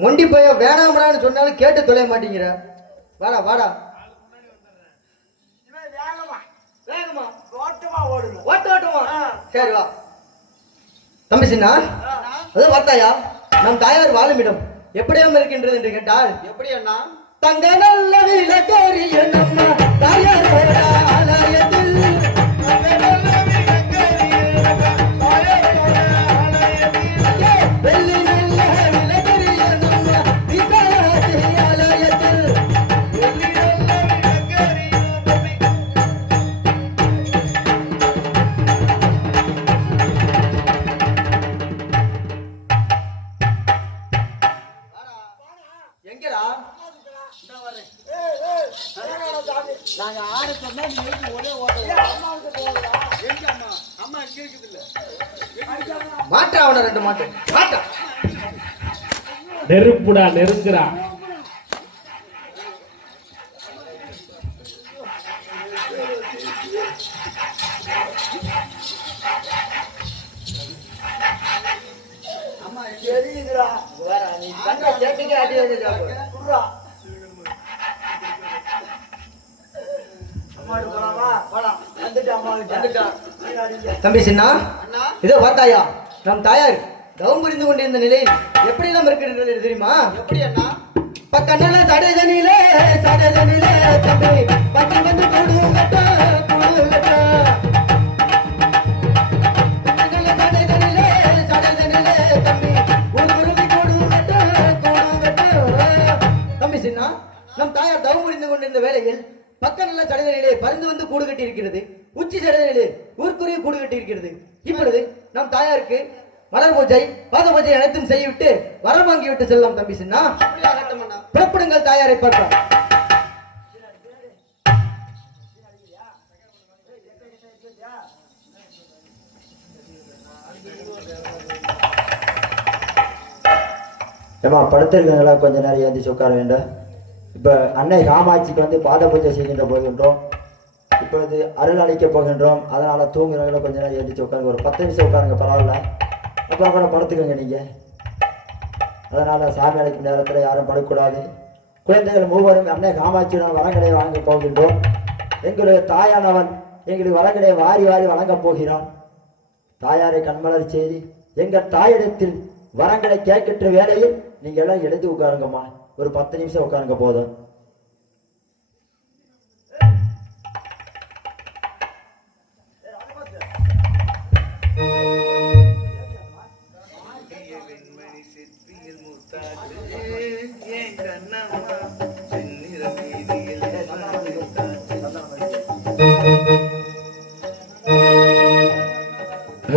மொண்டி பைய வேணாம்டான்னு சொன்னாலும் கேட்டு தொலைய மாட்டேங்கிற. வாடா வாடா. ஓட்டமா சரி வா. தம்பி சின்னா அது வார்த்தாயா? நம் தாயார் வாழும் இடம் எப்படியாம் இருக்கின்றது என்று கேட்டால் எப்படி அண்ணா? தங்க நல்ல விளக்கோரிய நம்ம தாயாரோட ஆலயத்தில் மாட்டா அவன ரெண்டு மாட்டு மாட்டா நெருப்புடா நெருங்குறா. அம்மா எரியுதுடா. நீ கண்ட சேட்டிக்கு அடி அடி குடுறா. தம்பி சின்னா இதோ வார்த்தாயா? நம் தாயார் தவம் புரிந்து கொண்டிருந்த நிலையில் எப்படி எல்லாம் இருக்கிறது தெரியுமா? எப்படி அண்ணா? பக்கண்ணல சடதனிலே தம்பி பக்கம் வந்து கூடுங்கட்ட கூடுங்கட்ட பக்கண்ணல சடதனிலே தம்பி உருவி கூடுங்கட்ட கூடுங்கட்ட. தம்பி சின்னா நம் தாயார் தவம் புரிந்து கொண்டிருந்த வேளையில் பக்க நல்ல சடதனிலே பருந்து வந்து கூடு கட்டி இருக்கிறது. உச்சி சடதனிலே ஊர்க்குரிய கூடு கட்டி இருக்கிறது. இப்பொழுது நம் தாயாருக்கு மலர் பூஜை பாத பூஜை அனைத்தும் செய்துவிட்டு வரம் வாங்கி விட்டு செல்லலாம். தம்பி சின்னா புறப்படுங்கள், தாயாரை பார்ப்போம். ஏமா படுத்திருக்கீங்களா? கொஞ்ச நேரம் ஏந்திச்சு உட்கார வேண்டும். இப்போ அன்னை காமாட்சிக்கு வந்து பாத பூஜை செய்கின்ற போகின்றோம். இப்பொழுது அருள் அளிக்க போகின்றோம். அதனால் தூங்குறவங்கள கொஞ்ச நேரம் எழுந்திரிச்சு உட்காருங்க. ஒரு 10 நிமிஷம் உட்காருங்க, பரவாயில்ல. அப்புறம் கூட படுத்துக்கோங்க நீங்கள். அதனால் சாமி அழைக்கும் நேரத்தில் யாரும் படக்கூடாது. குழந்தைகள் மூவரும் அன்னை காமாட்சியுடன் வரங்கடையை வாங்க போகின்றோம். எங்களுடைய தாயானவன் எங்களுக்கு வரங்கடையை வாரி வாரி வழங்கப் போகிறான். தாயாரை கண்மலர் செய்தி எங்கள் தாயிடத்தில் வரங்களை கேட்கின்ற வேலையில் நீங்கள் எல்லாம் எழுதி உட்காருங்கம்மா. ஒரு 10 நிமிஷம் உட்காருங்க போதும்.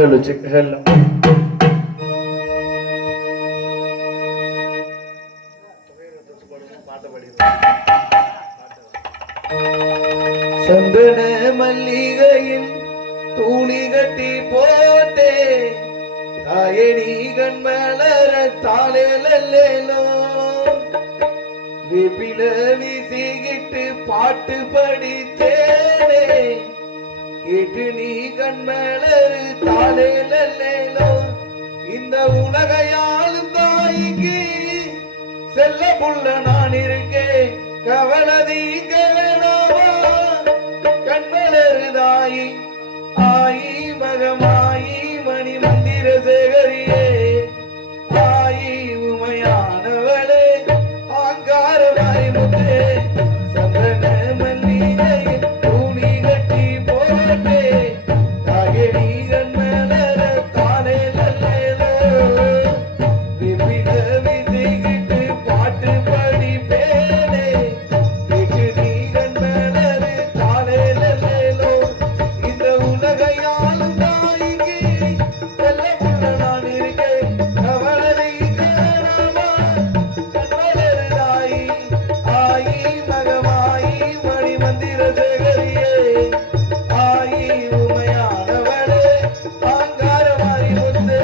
Hello, chick. Hello. சந்தன மல்லிகையில் தூளி கட்டி போட்டே தாயணி கண்மலர தாளேலோ வேப்பில வீசிக்கிட்டு பாட்டு படித்தேனே கேட்டு நீ கண்மலரு தாளேலோ இந்த உலகையாளும் தாய்க்கு செல்ல புள்ள நான் இருக்கேன் கவலதீங்க வேணாமா கண்மலருதாயி ஆயி மகமாயி மணி மந்திர சேகரியே ஆயி உமையானவளே ஆங்காரமாய் முத்தே சந்திரன மகமாயி மணி மந்திர சேகரியே ஆயி உமையானவளே ஆங்கார மாறி முத்தே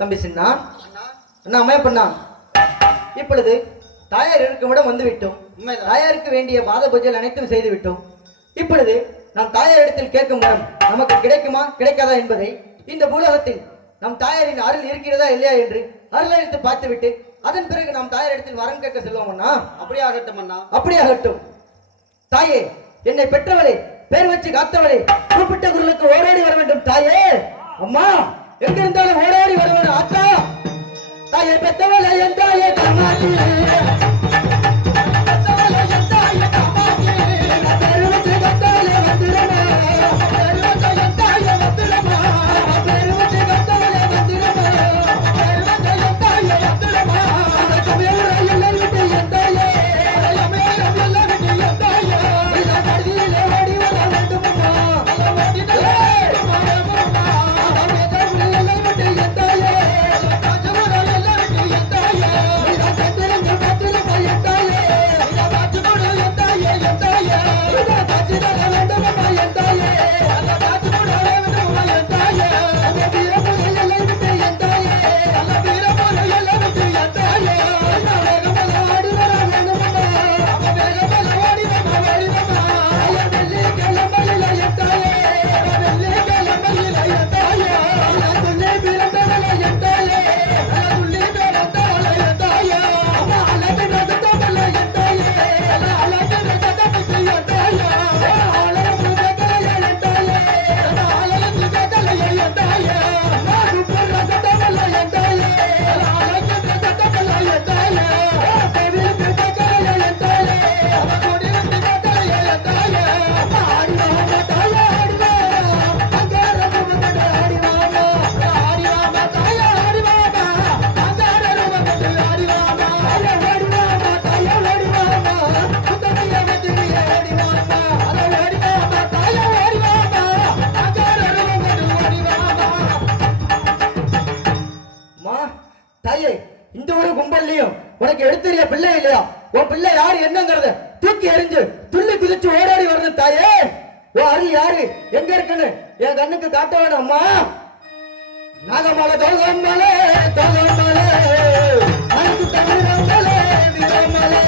தம்பி சின்னா அண்ணா அம்மையப்பண்ணா, இப்பொழுது தாயார் இருக்கும் இடம் வந்து விட்டோம். தாயாருக்கு வேண்டிய பாத பூஜைகள் அனைத்தும் செய்து விட்டோம். இப்பொழுது நாம் தாயாரிடத்தில் கேட்கும் வரம் நமக்கு கிடைக்குமா கிடைக்காதா என்பதை இந்த பூலகத்தில் நம் தாயாரின் அருள் இருக்கிறதா இல்லையா என்று அருளளித்து பார்த்துவிட்டு அதன் பிறகு நாம் தாயாரிடத்தில் வரம் கேட்க செல்வோம் அண்ணா. அப்படியே ஆகட்டும் அண்ணா. அப்படியாகட்டும். தாயே, என்னை பெற்றவளே, பேர் வச்சு காத்தவளே, குறிப்பிட்ட குரலுக்கு ஓடோடி வர வேண்டும். தாயே, அம்மா, எங்கிருந்தாலும் ஓடோடி வர வேண்டும். அத்தா, தாயை பெற்றவளே, என் தாயே கம்மாட்டியே, ஊர்லயும் உனக்கு எடுத்துறிய பிள்ளை இல்லையா? உன் பிள்ளை யாரு என்னங்கறத தூக்கி எறிஞ்சு துள்ளி குதிச்சு ஓடாடி வரணும் தாயே. ஓ அருள் யாரு எங்க இருக்குன்னு என் கண்ணுக்கு காட்ட வேணும் அம்மா. நாகமலை தோகமலை தோகமலை அனைத்து தமிழமலை வீரமலை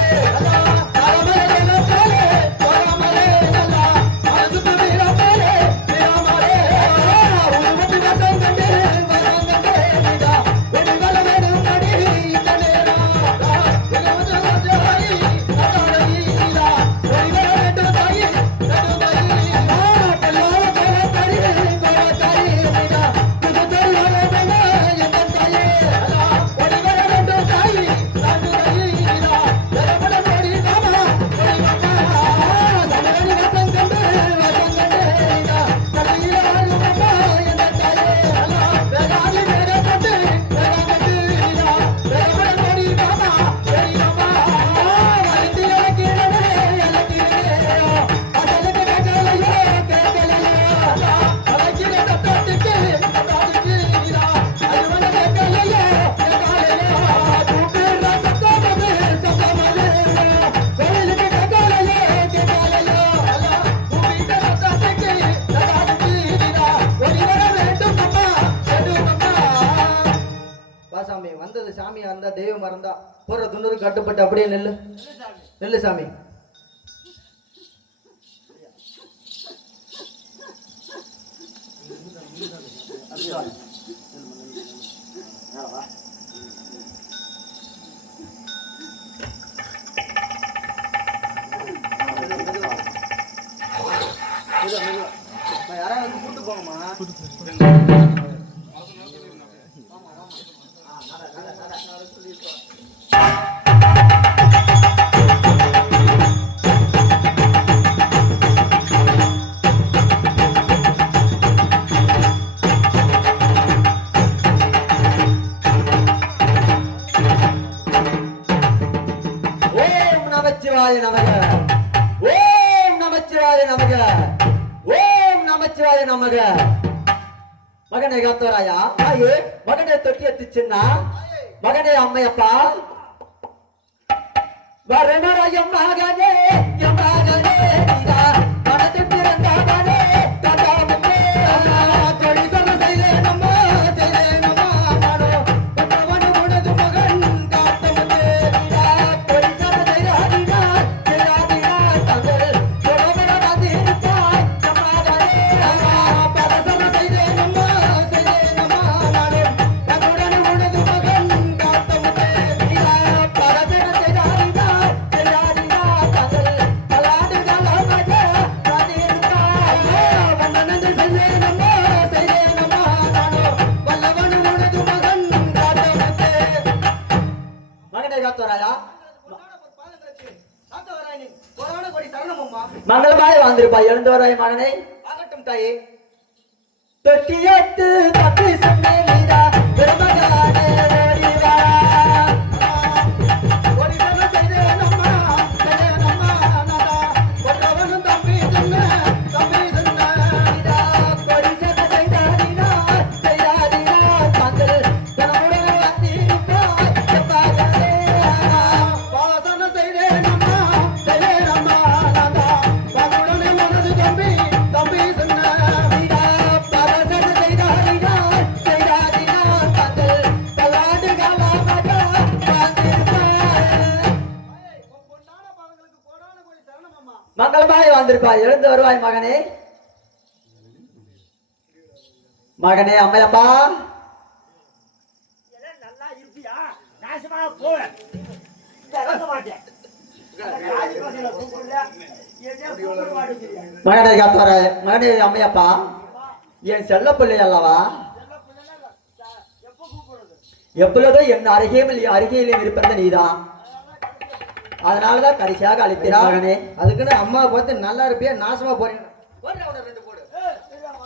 வந்தது சாமியா இருந்தா தெய்வமா இருந்தா போற துண்ணூறு கட்டுப்பட்டு அப்படியே நெல்லு நெல்லு சாமி. யாராவது கூட்டு போங்கம்மா. நமச்சிவாய நமக ஓம் நமச்சிவாய நமக ஓம் நமச்சிவாய நமக. மகனே காத்தவராயா ஆயே மகனே தொட்டி எத்திச்சுன்னா மகனே அம்மையப்பா வரமராயம் மகனே எம் மகனே நீதா மனதில் பிறந்தவனே ததாமுமே கொடி சொல்ல செய்தே நம்ம நானோ பட்டவன் உனது மகன் காத்தவனே நீதா கொடி சொல்ல செய்தாடினா செய்தாடினா தங்கள் சொலவன வந்திருப்பாய் சமாதானே பட சொல்ல செய்தே நம்ம நானோ பட்டவன் உனது மகன் காத்தவனே நீதா பட சொல்ல செய்தாடினா செய்தாடினா தங்கள் கலாடு கலாமஜ வந்திருப்பாய் வந்தனந்து செய்தே நம்ம நானோ வல்லவன் உனது மகன் காத்தவனே. மகனே காத்தவராயா மங்களமாய் வாழ்ந்திருப்பாய் எழுந்தவராய் மகனை ஆகட்டும் தாயே. தொட்டியத்து தப்பி சொன்னீரா பெருமகானே ஓடிவா ஓடி வர செய்தே நம்மா நானா கொட்டவனும் தம்பி சொன்ன கொடி சத செய்தாடினா தங்கள் தனமுடன் வந்திருப்பாய் செவ்வாகனே பாசன செய்தே நம்மா நானா பகுடனே மனது தம்பி சொன்ன பாசன செய்தாடினா தங்கள் தலாடு கலாமஜ வந்திருப்பாய் மங்களமாய் வாழ்ந்திருப்பாய் எழுந்து வருவாய் மகனே. மகனே அம்மையப்பா நல்லா இருப்பியா? நாசமா போவ. இறங்க மாட்டேன். மகனே காத்தவராய் மகனே அம்மையப்பா என் செல்ல பிள்ளை அல்லவா எப்பொழுதும் என் அருகையிலும் இருப்பது நீதான். அதனாலதான் கடைசியாக அழைத்தேன் மகனே. அதுக்குன்னு அம்மா பார்த்து நல்லா இருப்பியா நாசமா போறீங்க.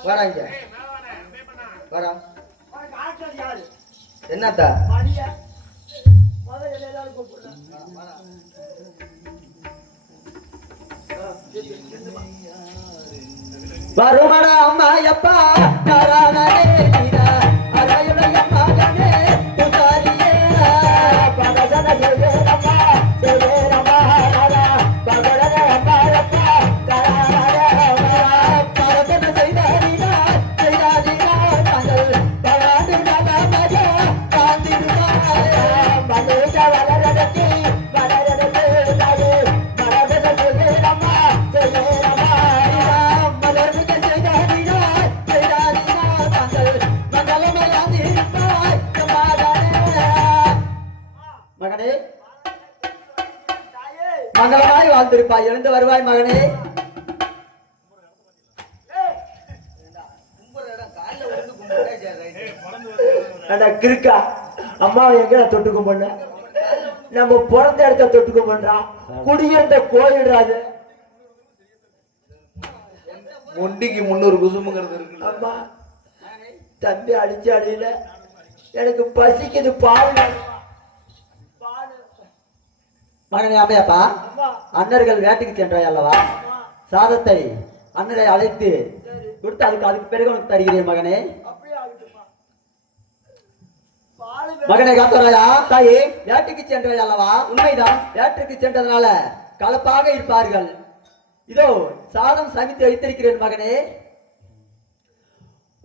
வரா இங்க வரா என்னத்தா வருமடா அம்மா எப்பா நாராயணே நீரா அரையுடைய மகனே புகாரியே பகசன வாழ்ந்திருப்பாய். எழுந்து வருவாய் மகனே. கிருக்கா அம்மாவை எங்க தொட்டு கும்பிட நம்ம பிறந்த இடத்த தொட்டு கும்பிடுறான். குடியிருந்த கோயிடாது. மொண்டிக்கு 300 குசுமுங்கிறது இருக்கு. அம்மா தம்பி அடிச்சு அடியில எனக்கு பசிக்குது பால். மகனே அமையப்பா, அண்ணர்கள் வேட்டைக்கு சென்றாய் அல்லவா? சாதத்தை அண்ணரை அழைத்து கொடுத்து அதுக்கு பிறகு உனக்கு தருகிறேன் மகனே. மகனை காத்தவராயா, தாயே வேட்டைக்கு சென்றாய் அல்லவா? உண்மைதான். வேட்டைக்கு சென்றதுனால கலப்பாக இருப்பார்கள். இதோ சாதம் சமைத்து வைத்திருக்கிறேன் மகனே.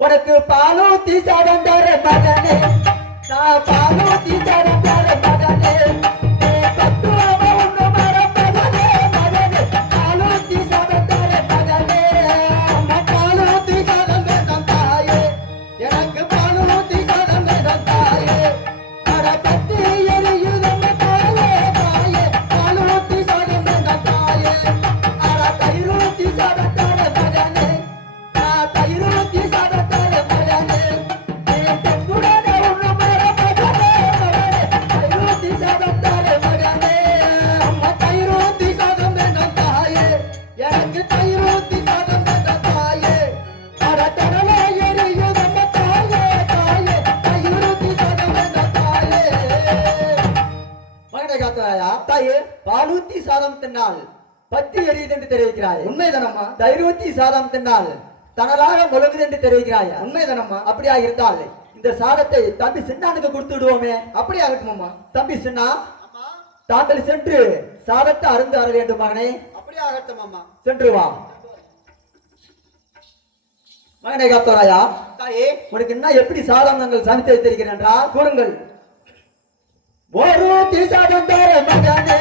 உனக்கு பாலூத்தி சாதம் தர மகனே. நான் பாலூத்தி சாதம் தர மகனே. பாலூத்தி சாதம் தின்னால் பத்தி எரியுது என்று தெரிவிக்கிறாய். உண்மைதானம்மா? தைரூத்தி சாதம் தின்னால் தனலாக முழுகுது என்று தெரிவிக்கிறாய். உண்மைதானம்மா? அப்படியா இருந்தால் இந்த சாதத்தை தம்பி சின்னானுக்கு கொடுத்து விடுவோமே. அப்படி ஆகட்டுமாம்மா? தம்பி சின்னா, தாங்கள் சென்று சாதத்தை அருந்து வர வேண்டும் மகனே. அப்படி ஆகட்டும் அம்மா. சென்று வா மகனை காத்தோராயா. தாயே உனக்கு என்ன எப்படி சாதம் நாங்கள் சமைத்து வைத்திருக்கிறேன் என்றால் கூறுங்கள். ஒரு சாதம் தர மகனே.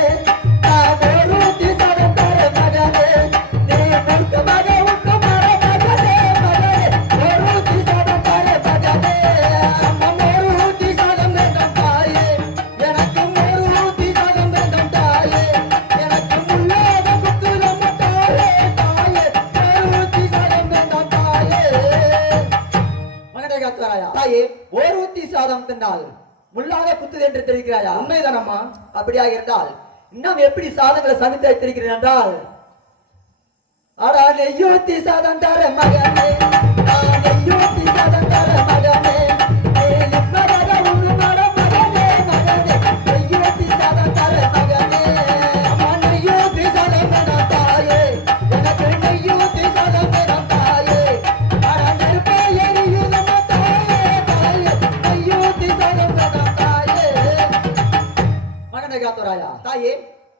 ஒரு சாதம் தர மகனே. நீ முழுக்க மக உண்டு மர மகனே. ஒரு சாதம் தர மகனே. ஒரு சாதம் வேண்டும் தாயே. எனக்கு ஒரு சாதம் வேண்டும் தாயே. எனக்கு முள்ளாத முத்துலம் தாயே. தாயே ஒரு சாதம் வேண்டும் தாயே. மகனை காத்தவராயா. தாயே ஒரு சாதம் தின்னால் முள்ளாக குத்துது என்று தெரிவிக்கிறாயா? உண்மைதானம்மா? அப்படியாக இருந்தால் இன்னும் எப்படி சாதங்களை சமைத்து வைத்திருக்கிறேன் என்றால், ஆடா நெய்யூத்தி சாதம் தர மகனே. நெய்யூத்தி சாதம் தர மகனே. நெய்யூத்தி சாதம் தர மகனே. நெய்யூத்தி சாதம் வேணும் தாயே. எனக்கு நெய்யூத்தி சாதம் வேணும் தாயே. ஆடா நெருப்பை எரியுதம்மா தாயே. தாயே நெய்யூத்தி சாதம் வேணும் தாயே. மகனை காத்தோராயா. தாயே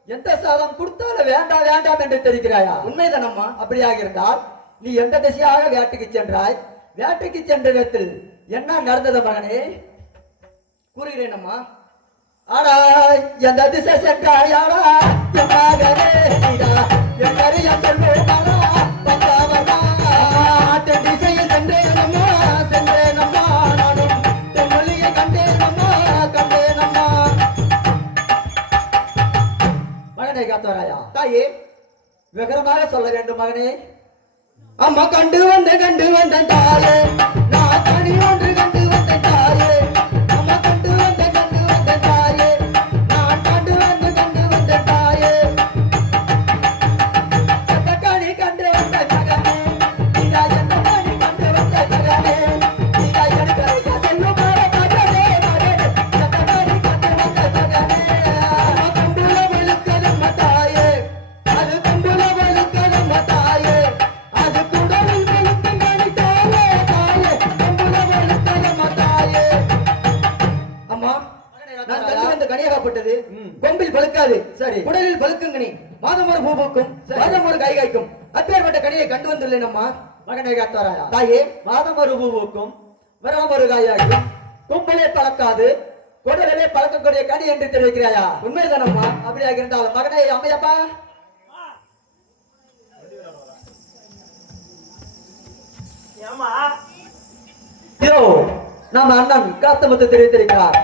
எந்த சாதம் கொடுத்தாலும் வேண்டாம் வேண்டாம் என்று தெரிவிக்கிறாயா? உண்மைதானம்மா? அப்படியாக இருந்தால் நீ எந்த திசையாக வேட்டைக்கு சென்றாய்? வேட்டைக்கு சென்ற இடத்தில் என்ன நடந்தது மகனே? கூறுகிறேன் அம்மா. ஆடா எந்த திசை சென்றாய்? ஆடா என் மகனே நீடா என் கரைய சொல்லுவாரா பத்தாவதா தென் திசையில் சென்றேனம்மா. சென்றேனம்மா நானும் தென் மொழியை கண்டேனம்மா. கண்டேனம்மா. மகனை காத்தவராயா. தாயே விவரமாக சொல்ல வேண்டும் மகனே. அம்மா கண்டு வந்த தாயே. நான் கனி ஒன்று கண்டு வந்த தாயே. அம்மா கண்டு வந்த தாயே. நான் கண்டு வந்த தாயே. எந்த கனி கண்டு வந்த மகனே. நீதா எந்த கனி கண்டு வந்த மகனே. நீதா எனக்கு செல்லும் மகனே. மகனே எந்த கனி கண்டு வந்த மகனே. அம்மா கண்டுல வெளுக்கலம்மா தாயே. அது கண்டுல வெளுக்கலம்மா தாயே. அது குடலில் வெளுக்கும் கனி தாயே. தாயே கண்டுல வெளுக்கலம்மா தாயே. அம்மா நான் கண்டு வந்த கனியாகப்பட்டது கொம்பில் பழுக்காது. சரி. குடலில் பழுக்கும் கனி மாதம் ஒரு பூவுக்கும் மாதம் ஒரு காய்காய்க்கும் அப்பேற்பட்ட கனியை கண்டு வந்துள்ளேன் அம்மா. மகனை காத்தவராயா. தாயே மாதம் ஒரு பூவுக்கும் வரம் ஒரு காய்காய்க்கும் கொம்பிலே பழக்காது குடலிலே பழக்கக்கூடிய கனி என்று தெரிவிக்கிறாயா? உண்மைதானம்மா? அப்படியாக இருந்தாலும் மகனை அமையப்பா. ஏமா இதோ நம்ம அண்ணன் காத்தமுத்து தெரிவித்திருக்கிறார்.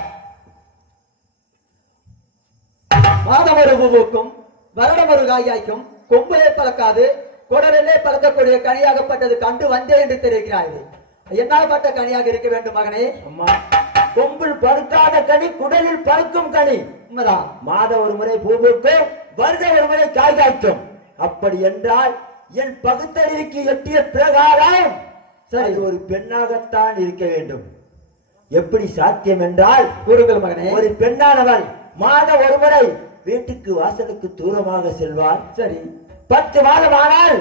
மாதம் ஒரு பூவுக்கும் வருடம் ஒரு காய்காய்க்கும் கொம்பிலே பறக்காது குடலிலே பறக்கக்கூடிய கனியாகப்பட்டது கண்டு வந்தே என்று தெரிவிக்கிறார்கள். என்னால் பட்ட கனியாக இருக்க வேண்டும் மகனே. அம்மா, கொம்பில் பழுக்காத கனி குடலில் பழுக்கும் கனி. உண்மைதான். மாத ஒரு முறை பூ பூக்கும், வருட ஒரு முறை காய் காய்க்கும். அப்படி என்றால் என் பகுத்தறிவுக்கு எட்டிய பிரகாரம் சரி ஒரு பெண்ணாகத்தான் இருக்க வேண்டும். எப்படி சாத்தியம் என்றால் கூறுங்கள் மகனே. ஒரு பெண்ணானவள் மாத ஒரு முறை வீட்டுக்கு வாசலுக்கு தூரமாக செல்வாள். சரி 10 மாதம் ஆனால்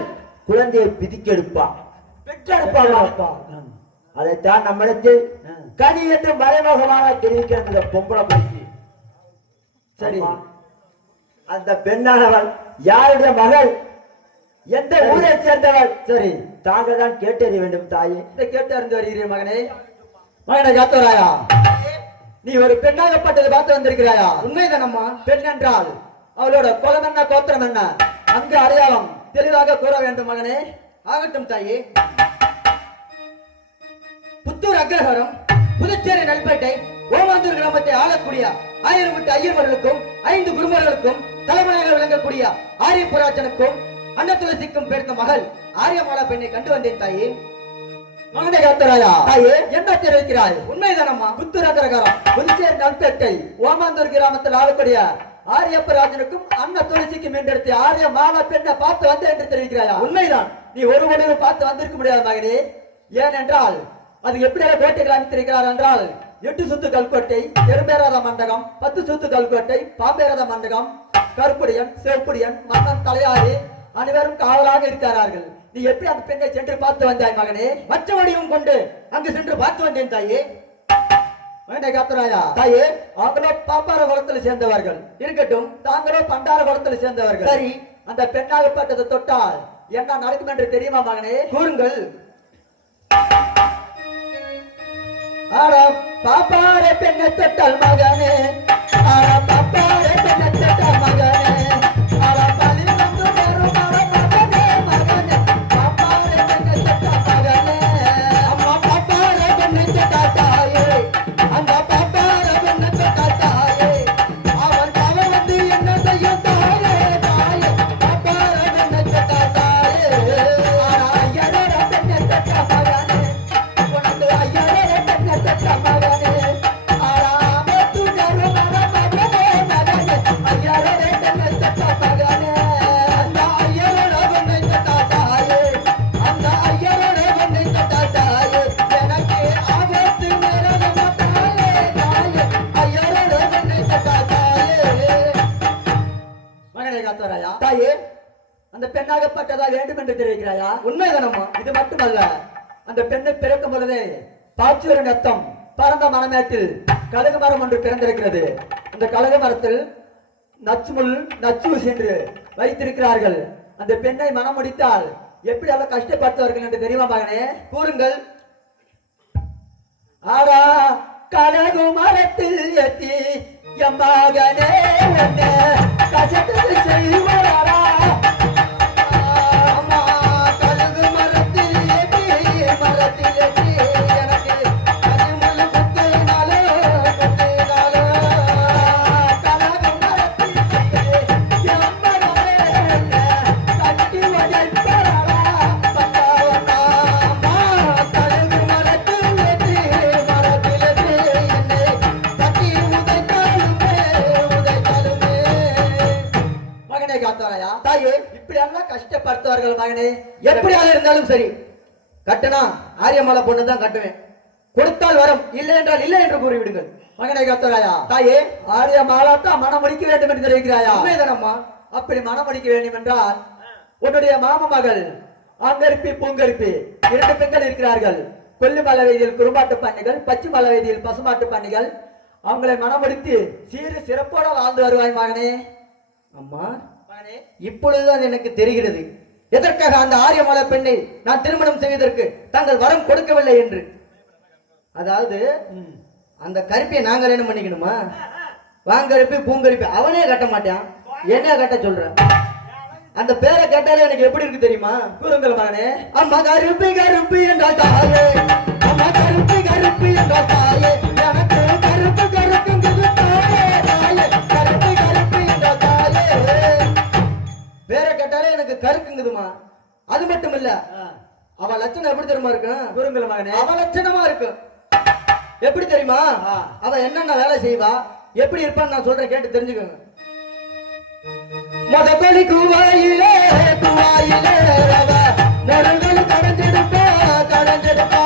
குழந்தையை பிதிக்கெடுப்பாள், பெற்றெடுப்பாள். அதைத்தான் நம்மிடத்தில் கனி என்று மறைமுகமாக தெரிவிக்கிறது இந்த பொம்பளை பற்றி. சரி, அந்த பெண்ணானவள் யாருடைய மகள், எந்த ஊரை சேர்ந்தவள், சரி தாங்கள் தான் கேட்டறிய வேண்டும் தாயே. இதை கேட்டு அறிந்து வருகிறேன் மகனே. மகனை காத்தவராயா, நீ ஒரு பெண்ணாகப்பட்டது பார்த்து வந்திருக்கிறாயா? உண்மைதானம்மா. பெண் என்றால் அவளோட குலம் என்ன கோத்திரம் என்ன அங்கு அடையாளம் தெளிவாக கூற வேண்டும் மகனே. ஆகட்டும் தாயே. புத்தூர் அக்ரஹாரம், புதுச்சேரி நல்பேட்டை, ஓமாந்தூர் கிராமத்தை ஆளக்கூடிய 1008 ஐயர்களுக்கும் 5 குருமர்களுக்கும் தலைமையாக விளங்கக்கூடிய ஆரிய புராச்சனுக்கும் அன்னத்துளசிக்கும் பிறந்த மகள் ஆரியமாலா பெண்ணை கண்டு வந்தேன் தாயே. மகனை காத்தராயா, தாயே என்ன தெரிவிக்கிறாய்? உண்மைதானம்மா. புத்தூர் அக்ரஹாரம், புதுச்சேரி நல்பேட்டை, ஓமாந்தூர் கிராமத்தில் ஆளக்கூடிய ஆரியப்பராஜனுக்கும் அன்ன துளசிக்கும் என்றெடுத்து ஆரிய மாலா பெண்ணை பார்த்து வந்தேன் என்று தெரிவிக்கிறாயா? உண்மைதான். நீ ஒரு முடிவு பார்த்து வந்திருக்க முடியாது மகனே. ஏனென்றால் அது எப்படி கோட்டைகள் அமைத்திருக்கிறார் என்றால் 8 சுத்து கல்கோட்டை, பெரும்பேராத மண்டகம், 10 சுத்து கல்கோட்டை, பாம்பேராத மண்டகம், கருப்புடியன், சிவப்புடியன், மன்னன் தலையாரி அனைவரும் காவலாக இருக்கிறார்கள். நீ எப்படி அந்த பெண்ணை சென்று பார்த்து வந்தாய் மகனே? மற்ற வடிவம் கொண்டு அங்கு சென்று பார்த்து வந்தேன் தாயே. மகனை காத்தராயா, தாயே அவங்களோ பாப்பார குளத்தில் சேர்ந்தவர்கள் இருக்கட்டும், தாங்களோ பண்டார குளத்தில் சேர்ந்தவர்கள். சரி, அந்த பெண்ணாகப்பட்டது தொட்டால் என்ன நடக்கும் என்று தெரியுமா மகனே? கூறுங்கள். ஆடா பாப்பார பெண்ணை தொட்டால் மகனே, ஆடா பாப்பார பெண்ணை தொட்டால் மகனே, ஆடா பலி வந்து வரும் மகனே, மகனே பாப்பார பெண்ணை தொட்டால் மகனே. அம்மா பாப்பார பெண்ணை தொட்டால் தாயே, அந்த பாப்பார பெண்ணை தொட்டால் தாயே, அவன் தலை வந்து என்ன செய்யும் தாயே, தாயே பாப்பார பெண்ணை தொட்டால் தாயே. ஆடா ஐயரோட பெண்ணை தொட்டால் மகனே, உனக்கு ஐயரோட பெண்ணை தொட்டால் மகனே, ஆடாமே துணரும் மகனே, மகனே ஐயரோட பெண்ணை தொட்டால் மகனே. அந்த ஐயரோட பெண்ணை தொட்டால் தாயே, அந்த ஐயரோட பெண்ணை தொட்டால் தாயே, எனக்கு ஆபத்து நேரமா தாயே, தாயே ஐயரோட பெண்ணை தொட்டால் தாயே. மகனை காத்தவராயா, தாயே அந்த பெண்ணாகப்பட்டதா வேண்டும் என்று தெரிவிக்கிறாயா? உண்மைதானம்மா. இது மட்டுமல்ல, அந்த பெண்ணை பிறக்கும் பொழுதே பாச்சூரின் ரத்தம் பரந்த மரமேட்டில் கழுகு மரம் ஒன்று பிறந்திருக்கிறது. அந்த கழுகு மரத்தில் நச்சுமுள் நச்சூசி என்று வைத்திருக்கிறார்கள். அந்த பெண்ணை மனம் முடித்தால் எப்படி எல்லாம் கஷ்டப்படுத்துவார்கள் என்று தெரியுமா மகனே? கூறுங்கள். ஆடா கழுகு மரத்தில் ஏற்றி என் மகனே உன்னை கசத்து செய்வாரா? அம்மா கழுகு மரத்தில் ஏற்றி எனக்கு கனிமுள் குத்தினாலோ குத்தினாலோ கழுகு மரத்தில் என் மகனே உன்னை கட்டி வதைப்பாரா? பத்தாவதா அம்மா கழுகு மரத்தில் ஏற்றி என்னை கட்டி உதைத்தாலுமே உதைத்தாலுமே. மகனை காத்தவராயா, தாயே இப்படி எல்லாம் கஷ்டப்படுத்துவார்கள் மகனே. எப்படியாக இருந்தாலும் சரி, கட்டணா ஆரியமாலா பொண்ணு தான் கட்டுவேன். கொடுத்தால் வரும், இல்லை என்றால் இல்லை என்று கூறிவிடுங்கள். மகனை காத்தவராயா, தாயே ஆரியமாலா தான் மனம் முடிக்க வேண்டும் என்று தெரிவிக்கிறாயா? உண்மைதானம்மா. அப்படி மனம் முடிக்க வேண்டும் என்றால் உன்னுடைய மாம மகள் ஆங்கரிப்பி பூங்கரிப்பி 2 பெண்கள் இருக்கிறார்கள். கொல்லிமலை வீதியில் குறும்பாட்டு பண்ணிகள், பச்சிமலை வீதியில் பசுமாட்டு பண்ணிகள். அவங்களை மனமுடித்து சீறு சிறப்போட வாழ்ந்து வருவாய் மகனே. அம்மா மகனே, இப்பொழுதுதான் எனக்கு தெரிகிறது எதற்காக அந்த ஆரியமாலா பெண்ணை நான் திருமணம் செய்வதற்கு தாங்கள் வரம் கொடுக்கவில்லை என்று. அதாவது அந்த கருப்பியை நாங்கள் என்ன பண்ணிக்கணுமா? வாங்கருப்பி பூங்கருப்பி அவனே கட்ட மாட்டான், என்ன கட்ட சொல்றேன். அந்த பேரை கேட்டாலே எனக்கு எப்படி இருக்கு தெரியுமா? கூறுங்கள் மகனே. அம்மா கருப்பி கருப்பி என்றால் தாயே, அம்மா கருப்பி கருப்பி என்றால் தாயே, எனக்கு கருப்பு கருப்புங்கிறது தாயே, தாயே கருப்பி கருப்பி என்றால் தாயே. அது மட்டும் இல்ல அவ லட்சணம் எப்படி தெரியுமா இருக்கு? குறுங்கல மகனே. அவ லட்சணமா இருக்கு. எப்படி தெரியுமா? அவ என்னென்ன வேலை செய்வா, எப்படி இருப்பான்னு நான் சொல்றேன், கேட்டு தெரிஞ்சுக்கோங்க. மொத கோழி குவாயிலே குவாயிலே அவ மொரங்கள் கடைஞ்செடுப்பா கடைஞ்செடுப்பா.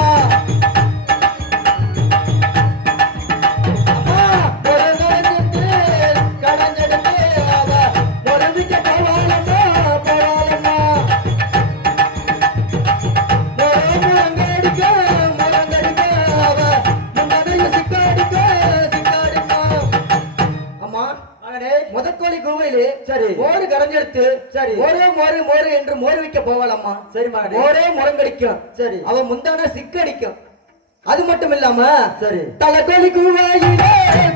அம்மா மொரங்கெடுத்து கடைஞ்செடுத்து அவ மொரவிக்க போவாளம்மா போவாளம்மா. முரங்கடிக்க முரங்கடிக்க அவ முன்னடைய சிக்காடிக்க சிக்காடிக்க. அம்மா மகனே. முதற்கோழி குவையிலே சரி. மோரு கரைஞ்செடுத்து சரி. மோரே மோரு மோரு என்று மோர் விக்க போவாளம்மா. சரி மகனே. மோரே முரங்கடிக்கும். சரி. அவ முந்தான சிக்கடிக்கும். அது மட்டும் இல்லாம சரி. தலைக்கோழி குவாயிலே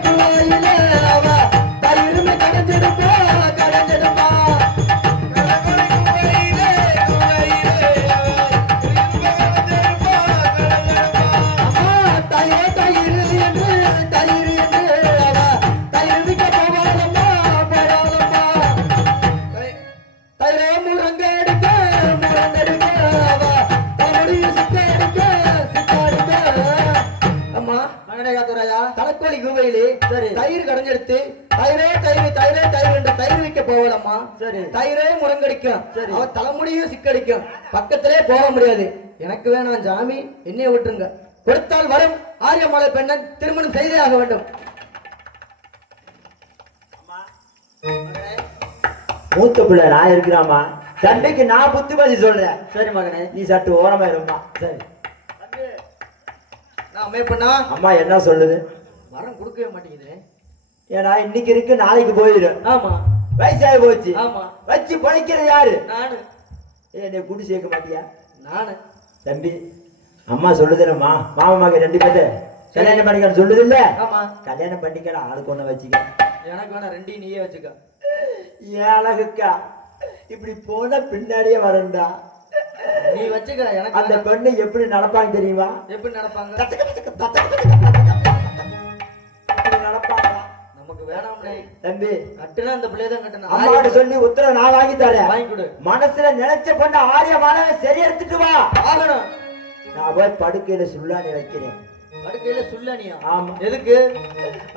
குவாயிலே அவ தயிருமை கடைஞ்செடுப்பா கடைஞ்செடுப்பா. அம்மா தயிர் தயிர் என்று தயிர் என்று அவ தயிர் விக்க போவாளம்மா போவாளம்மா. தயிரே முரங்கடிக்க முரங்கடிக்க அவ தன்னுடைய சிக்கடிக்க சிக்கடிக்க. அம்மா மகனே காத்துராயா. தலைக்கோழி குவையிலே சரி. தயிர் கடைஞ்செடுத்து தயிரே தயிர் தயிரே தயிர் என்று தயிர் விக்க போவாளம்மா. சரி. தயிரே முரங்கடிக்கும். சரி. அவ தலைமுடியும் சிக்கடிக்கும். பக்கத்திலே போக முடியாது. எனக்கு வேணாம் ஜாமி, என்னைய விட்டுருங்க. கொடுத்தால் வரும் ஆரியமலை பெண்ணன் திருமணம் செய்தே ஆக வேண்டும். அம்மா. மகனே. மூத்த பிள்ளை நான் இருக்கிறாமா, தம்பிக்கு நான் புத்திமதி சொல்றேன். சரி மகனே. நீ சற்று ஓரமா இருமா. சரி. நான் அமைப்பண்ணா அம்மா என்ன சொல்லுது? வரம் கொடுக்கவே மாட்டேங்குது. ஏன்னா இன்னைக்கு இருக்கு, நாளைக்கு போயிடும். ஆமா வயசாகி போச்சு. ஆமா வச்சு பழைக்கிறது யாரு? நானு என்னை கூட்டி சேர்க்க மாட்டியா? நானு தம்பி அம்மா சொல்லுதுனம்மா, மாமா மகன் 2 பேர்த்த கல்யாணம் பண்ணிக்கன்னு சொல்லுது இல்ல? ஆமா கல்யாணம் பண்ணிக்கல, ஆளுக்கு ஒண்ணு வச்சுக்க. எனக்கு வேணா ரெண்டையும் நீயே வச்சுக்க. ஏன் அழகுக்கா இப்படி போன பின்னாடியே வரண்டா. நீ வச்சுக்க. எனக்கு அந்த வேணா. பெண்ணு எப்படி நடப்பாங்க தெரியுமா? எப்படி நடப்பாங்க? இப்படி நடப்பாங்க. நமக்கு வேணாம்னே. தம்பி கட்டுனா அந்த பிள்ளைய தான் கட்டணும். அம்மாட்ட சொல்லி உத்தரவு நான் வாங்கி தரேன். வாங்கி கொடு. மனசுல நினைச்ச பொண்ணு ஆரிய மாணவ சரி எடுத்துட்டு வா. ஆகணும். நான் போய் படுக்கையில சுள்ளானி வைக்கிறேன். படுக்கையில சுள்ளனியா? ஆமா. எதுக்கு?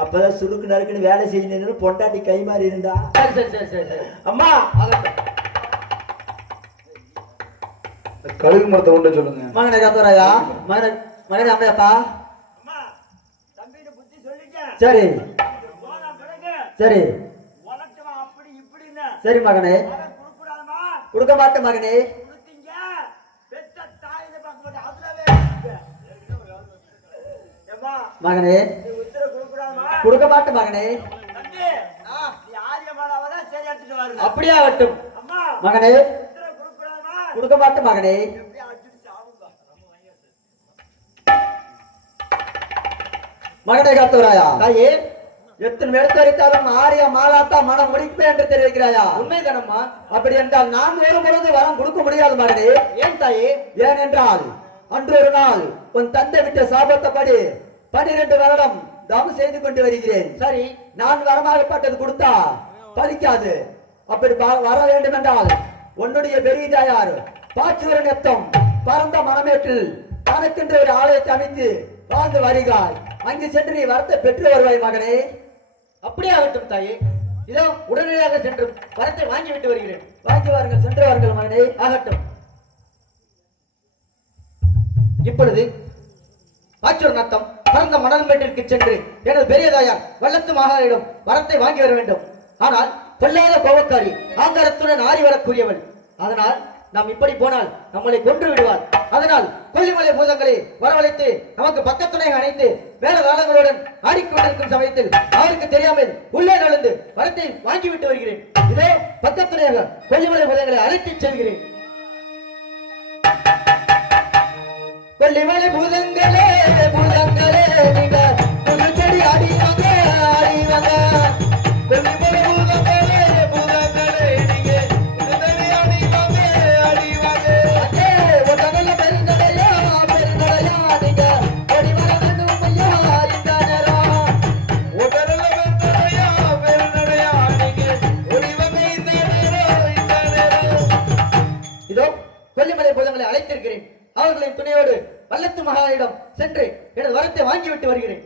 அப்பதான் சுருக்கு நறுக்குன்னு வேலை செய்யணும். பொண்டாட்டி கை மாறி இருந்தா. சரி சரி சரி சரி சரி. அம்மா ஆகட்டும். கழுகு மரத்தை கொண்டு சொல்லுங்க. மகனே காத்துராயா. மகனே மகனே அம்மையப்பா. அம்மா தம்பிட்ட புத்தி சொல்லிட்டேன். சரி. போனா பிறகு சரி. உலகமா அப்படி இப்படின்னு சரி மகனே. கொடுக்கூடாதுமா. கொடுக்க மாட்டேன் மகனே. கொடுத்தீங்க பெத்த தாயில பார்க்க மாட்டேன். அதுலவே ஏம்மா மகனே நீ உத்தரவு கொடுக்கூடாதுமா. கொடுக்க மாட்டேன் மகனே. தம்பி நீ ஆரிய மாணவதான் சரி எடுத்துட்டு வருது. அப்படியே ஆகட்டும். அம்மா மகனே உத்தரவு கொடுக்கூடாதுமா. கொடுக்க மாட்டேன் மகனே. எப்படி அடிச்சு சாவுங்க. மகனே காத்துராயா. தாயே எத்தனை எடுத்தரித்தாலும் ஆரிய மாலாத்தா மனம் முடிப்பேன் என்று தெரிவிக்கிறாயா? உண்மைதானம்மா. அப்படி என்றால் நான் ஒரு பொழுது வரம் கொடுக்க முடியாது மகனே. ஏன் தாயே? ஏனென்றால் அன்று ஒரு நாள் உன் தந்தை விட்ட சாபத்தப்படி 12 வருடம் தவம் செய்து கொண்டு வருகிறேன். சரி. நான் வரமாகப்பட்டது கொடுத்தா பலிக்காது. அப்படி வர வேண்டும் என்றால் உன்னுடைய பெரிய தாயார் பாச்சூரன் எத்தம் பரந்த மனமேற்றில் தனக்கென்று ஒரு ஆலயத்தை அமைத்து வாழ்ந்து வருகிறாய். அங்கு சென்று நீ வரத்தை பெற்று வருவாய் மகனே. அப்படியே ஆகட்டும் தாயே. இதோ உடனடியாக சென்று வரத்தை வாங்கி விட்டு வருகிறேன். வாங்கி வாருங்கள், சென்று வாருங்கள் மகனே. ஆகட்டும். இப்பொழுது பாச்சூர் நத்தம் பரந்த மணல் மேட்டிற்கு சென்று எனது பெரிய தாயார் வல்லத்து மகாரிடம் வரத்தை வாங்கி வர வேண்டும். ஆனால் பொல்லாத கோபக்காரி, ஆங்காரத்துடன் ஆறி வரக்கூடியவள். அதனால் நாம் இப்படி போனால் நம்மளை கொன்று விடுவார். அதனால் கொல்லிமலை பூதங்களை வரவழைத்து நமக்கு பக்கத்துணை அணைத்து வேற தாளங்களுடன் ஆடிக்கொண்டிருக்கும் சமயத்தில் அவருக்கு தெரியாமல் உள்ளே நுழைந்து வரத்தை வாங்கிவிட்டு வருகிறேன். இதோ பக்கத்துணையாக கொல்லிமலை பூதங்களை அழைத்து செல்கிறேன். கொல்லிமலை பூதங்களே பூதங்களே நீங்க புதுச்செடி ஆடிவாங்க ஆடிவாங்க. கொல்லிமலை பூதங்களே பூதங்களே நீங்க புதுச்செடி ஆடிவாங்க ஆடிவாங்க. அடே ஒட்டகல்ல பெருந்தடையா பெருந்தடையா நீங்க ஓடி வர வேண்டும் ஐயா இந்த நேரம். ஒட்டரல பெருந்தடையா பெருந்தடையா நீங்க ஓடி வந்து இந்த நேரம் இந்த நேரம். இதோ கொல்லிமலை பூதங்களை அழைத்திருக்கிறேன். அவர்களின் துணையோடு வல்லத்து மகானிடம் சென்று எனது வரத்தை வாங்கிவிட்டு வருகிறேன்.